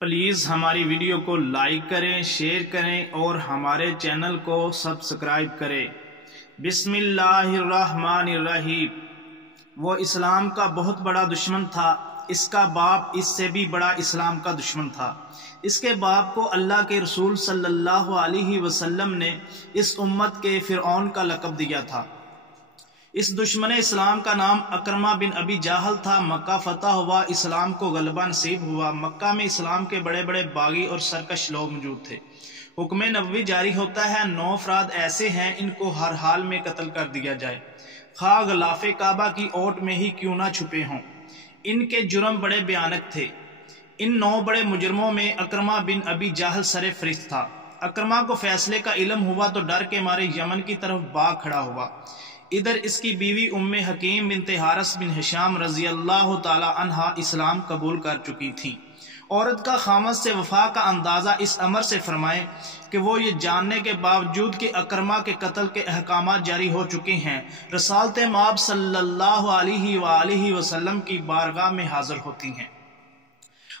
Please ہماری video کو like کریں، شیئر کریں اور ہمارے چینل کو سبسکرائب کریں۔ بسم اللہ الرحمن الرحیم۔ وہ اسلام کا بہت بڑا دشمن تھا، اس کا باپ اس سے بھی بڑا اسلام کا دشمن تھا۔ اس کے باپ کو اللہ کے رسول صلی اللہ علیہ وسلم نے اس امت کے فرعون کا لقب دیا تھا۔ اس دشمن اسلام کا نام اکرمہ بن ابی جہل تھا۔ مکہ فتح ہوا، اسلام کو غلبہ نصیب ہوا۔ مکہ میں اسلام کے بڑے بڑے باغی اور سرکش لوگ موجود تھے۔ حکم نبوی جاری ہوتا ہے، 9 افراد ایسے ہیں ان کو ہر حال میں قتل کر دیا جائے، خواہ غلاف کعبہ کی اوٹ میں ہی کیوں نہ چھپے ہوں۔ ان کے جرم بڑے بھیانک تھے۔ ان 9 بڑے مجرموں میں اکرمہ بن ابی جہل سر فہرست تھا۔ اکرمہ کو فیصلے کا علم ہوا تو ڈر کے مارے یمن کی طرف بھاگ کھڑا ہوا۔ ادھر اس کی بیوی ام حکیم بنت حارث بن ہشام رضی اللہ تعالی عنہا اسلام قبول کر چکی تھی۔ عورت کا خاوند سے وفا کا اندازہ اس امر سے فرمائیں کہ وہ یہ جاننے کے باوجود کہ اکرمہ کے قتل کے احکامات جاری ہو چکے ہیں، رسالت مآب صلی اللہ علیہ وآلہ وسلم کی بارگاہ میں حاضر ہوتی ہیں،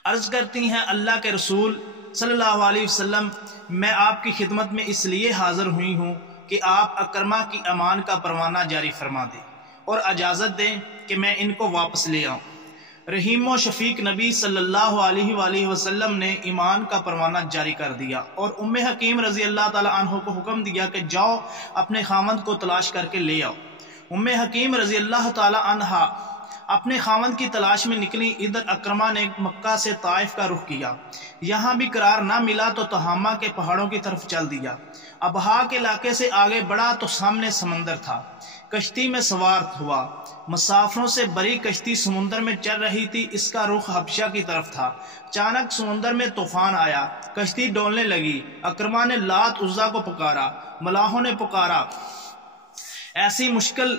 عرض کرتی ہیں اللہ کے رسول صلی اللہ علیہ وسلم، میں آپ کی خدمت میں اس لیے حاضر ہوئی ہوں کہ آپ اکرمہ کی امان کا پروانہ جاری فرما دیں اور اجازت دیں کہ میں ان کو واپس لے آؤں۔ رحیم و شفیق نبی صلی اللہ علیہ وآلہ وسلم نے ایمان کا پروانہ جاری کر دیا اور ام حکیم رضی اللہ تعالی عنہ کو حکم دیا کہ جاؤ اپنے خاوند کو تلاش کر کے لے آؤ۔ ام حکیم رضی اللہ تعالی عنہ اپنے خاوند کی تلاش میں نکلی۔ ادھر اکرمہ نے مکہ سے طائف کا رخ کیا، یہاں بھی قرار نہ ملا تو تہامہ کے پہاڑوں کی طرف چل دیا۔ ابہا کے علاقے سے آگے بڑھا تو سامنے سمندر تھا، کشتی میں سوار ہوا۔ مسافروں سے بری کشتی سمندر میں چل رہی تھی، اس کا رخ حبشہ کی طرف تھا۔ اچانک سمندر میں طوفان آیا، کشتی ڈولنے لگی۔ اکرمہ نے لات عزا کو پکارا، ملاحوں نے پکارا۔ ایسی مشکل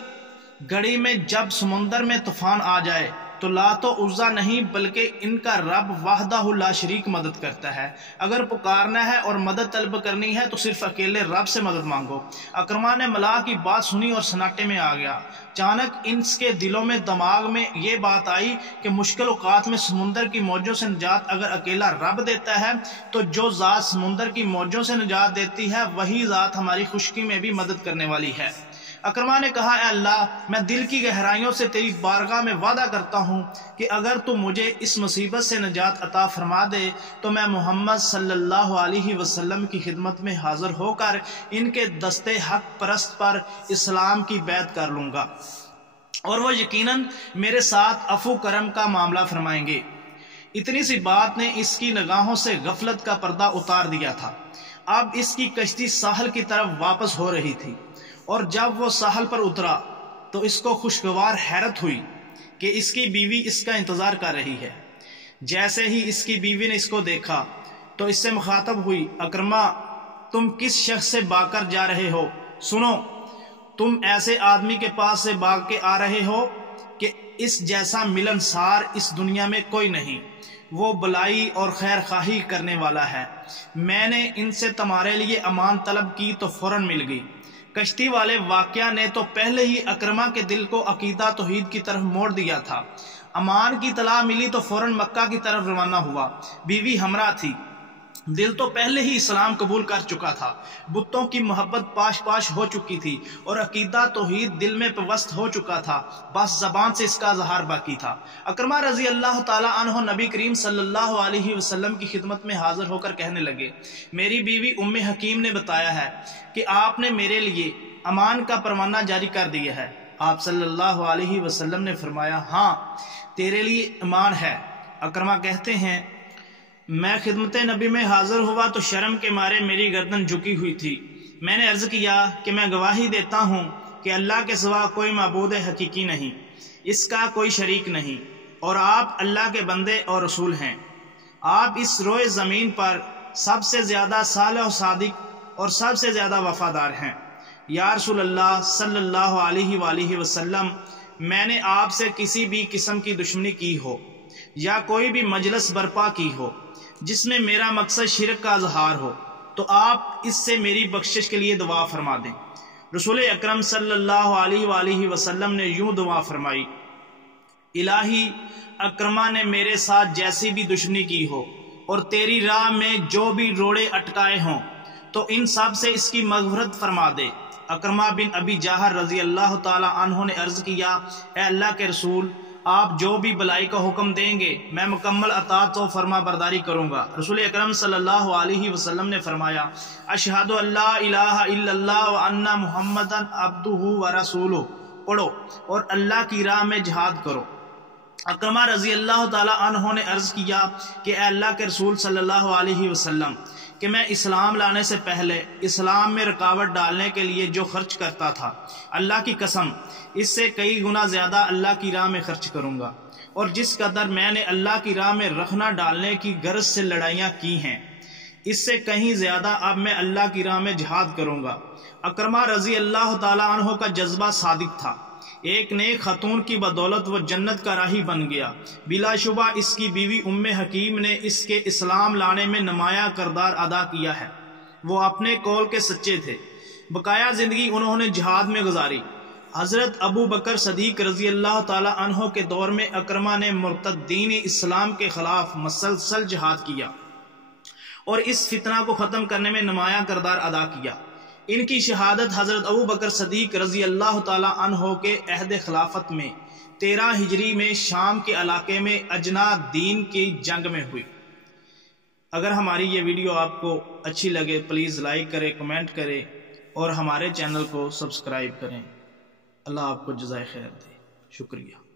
گھڑی میں جب سمندر میں طوفان آ جائے تو لات و عزا نہیں بلکہ ان کا رب وحدہ لا شریک مدد کرتا ہے۔ اگر پکارنا ہے اور مدد طلب کرنی ہے تو صرف اکیلے رب سے مدد مانگو۔ اکرمہ نے ملاح کی بات سنی اور سناٹے میں آ گیا۔ اچانک ان کے دلوں میں دماغ میں یہ بات آئی کہ مشکل اوقات میں سمندر کی موجوں سے نجات اگر اکیلا رب دیتا ہے تو جو ذات سمندر کی موجوں سے نجات دیتی ہے وہی ذات ہماری خشکی میں بھی مدد کرنے والی ہے۔ اکرمہ نے کہا، اے اللہ، میں دل کی گہرائیوں سے تیری بارگاہ میں وعدہ کرتا ہوں کہ اگر تو مجھے اس مصیبت سے نجات عطا فرما دے تو میں محمد صلی اللہ علیہ وسلم کی خدمت میں حاضر ہو کر ان کے دستے حق پرست پر اسلام کی بیعت کر لوں گا اور وہ یقیناً میرے ساتھ عفو کرم کا معاملہ فرمائیں گے۔ اتنی سی بات نے اس کی نگاہوں سے غفلت کا پردہ اتار دیا تھا۔ اب اس کی کشتی ساحل کی طرف واپس ہو رہی تھی اور جب وہ ساحل پر اترا تو اس کو خوشگوار حیرت ہوئی کہ اس کی بیوی اس کا انتظار کر رہی ہے۔ جیسے ہی اس کی بیوی نے اس کو دیکھا تو اس سے مخاطب ہوئی، اکرمہ، تم کس شخص سے بھاگ کر جا رہے ہو؟ سنو، تم ایسے آدمی کے پاس سے بھاگ کے آ رہے ہو کہ اس جیسا ملنسار اس دنیا میں کوئی نہیں، وہ بلائی اور خیر خواہی کرنے والا ہے۔ میں نے ان سے تمہارے لیے امان طلب کی تو فوراً مل گئی۔ کشتی والے واقعہ نے تو پہلے ہی اکرمہ کے دل کو عقیدہ توحید کی طرف موڑ دیا تھا۔ امان کی اطلاع ملی تو فوراً مکہ کی طرف روانہ ہوا۔ بیوی ہمراہ تھی، دل تو پہلے ہی اسلام قبول کر چکا تھا، بتوں کی محبت پاش پاش ہو چکی تھی اور عقیدہ توحید دل میں پیوست ہو چکا تھا، بس زبان سے اس کا اظہار باقی تھا۔ اکرمہ رضی اللہ تعالی عنہ نبی کریم صلی اللہ علیہ وسلم کی خدمت میں حاضر ہو کر کہنے لگے، میری بیوی ام حکیم نے بتایا ہے کہ آپ نے میرے لیے امان کا پروانہ جاری کر دیا ہے۔ آپ صلی اللہ علیہ وسلم نے فرمایا، ہاں، تیرے لیے امان ہے۔ اکرمہ کہتے ہیں، میں خدمت نبی میں حاضر ہوا تو شرم کے مارے میری گردن جھکی ہوئی تھی۔ میں نے عرض کیا کہ میں گواہی دیتا ہوں کہ اللہ کے سوا کوئی معبود حقیقی نہیں، اس کا کوئی شریک نہیں، اور آپ اللہ کے بندے اور رسول ہیں۔ آپ اس روئے زمین پر سب سے زیادہ صالح و صادق اور سب سے زیادہ وفادار ہیں۔ یا رسول اللہ صلی اللہ علیہ وآلہ وسلم، میں نے آپ سے کسی بھی قسم کی دشمنی کی ہو یا کوئی بھی مجلس برپا کی ہو جس میں میرا مقصد شرک کا اظہار ہو تو آپ اس سے میری بخشش کے لیے دعا فرما دیں۔ رسول اکرم صلی اللہ علیہ وآلہ وسلم نے یوں دعا فرمائی، الہی، اکرمہ نے میرے ساتھ جیسی بھی دشمنی کی ہو اور تیری راہ میں جو بھی روڑے اٹکائے ہوں تو ان سب سے اس کی مغفرت فرما دے۔ اکرمہ بن ابی جاہر رضی اللہ تعالی عنہ نے عرض کیا، اے اللہ کے رسول، آپ جو بھی بلائی کا حکم دیں گے میں مکمل اطاعت و فرما برداری کروں گا۔ رسول اکرم صلی اللہ علیہ وسلم نے فرمایا، اشہد ان لا الہ الا اللہ وان محمدا عبدہ ورسولہ پڑھو اور اللہ کی راہ میں جہاد کرو۔ اکرمہ رضی اللہ تعالی عنہ نے عرض کیا کہ اے اللہ کے رسول صلی اللہ علیہ وسلم، کہ میں اسلام لانے سے پہلے اسلام میں رکاوٹ ڈالنے کے لیے جو خرچ کرتا تھا، اللہ کی قسم اس سے کئی گنا زیادہ اللہ کی راہ میں خرچ کروں گا، اور جس قدر میں نے اللہ کی راہ میں رخنہ ڈالنے کی غرض سے لڑائیاں کی ہیں اس سے کہیں زیادہ اب میں اللہ کی راہ میں جہاد کروں گا۔ اکرمہ رضی اللہ تعالی عنہ کا جذبہ صادق تھا، ایک نیک خاتون کی بدولت وہ جنت کا راہی بن گیا۔ بلا شبہ اس کی بیوی ام حکیم نے اس کے اسلام لانے میں نمایاں کردار ادا کیا ہے، وہ اپنے قول کے سچے تھے، بقایا زندگی انہوں نے جہاد میں گزاری۔ حضرت ابو بکر صدیق رضی اللہ تعالی عنہ کے دور میں اکرمہ نے مرتدین اسلام کے خلاف مسلسل جہاد کیا اور اس فتنہ کو ختم کرنے میں نمایاں کردار ادا کیا۔ ان کی شہادت حضرت ابو بکر صدیق رضی اللہ تعالی عنہ کے عہد خلافت میں 13 ہجری میں شام کے علاقے میں اجنا دین کی جنگ میں ہوئی۔ اگر ہماری یہ ویڈیو آپ کو اچھی لگے پلیز لائک کریں، کمنٹ کریں اور ہمارے چینل کو سبسکرائب کریں۔ اللہ آپ کو جزائے خیر دے۔ شکریہ۔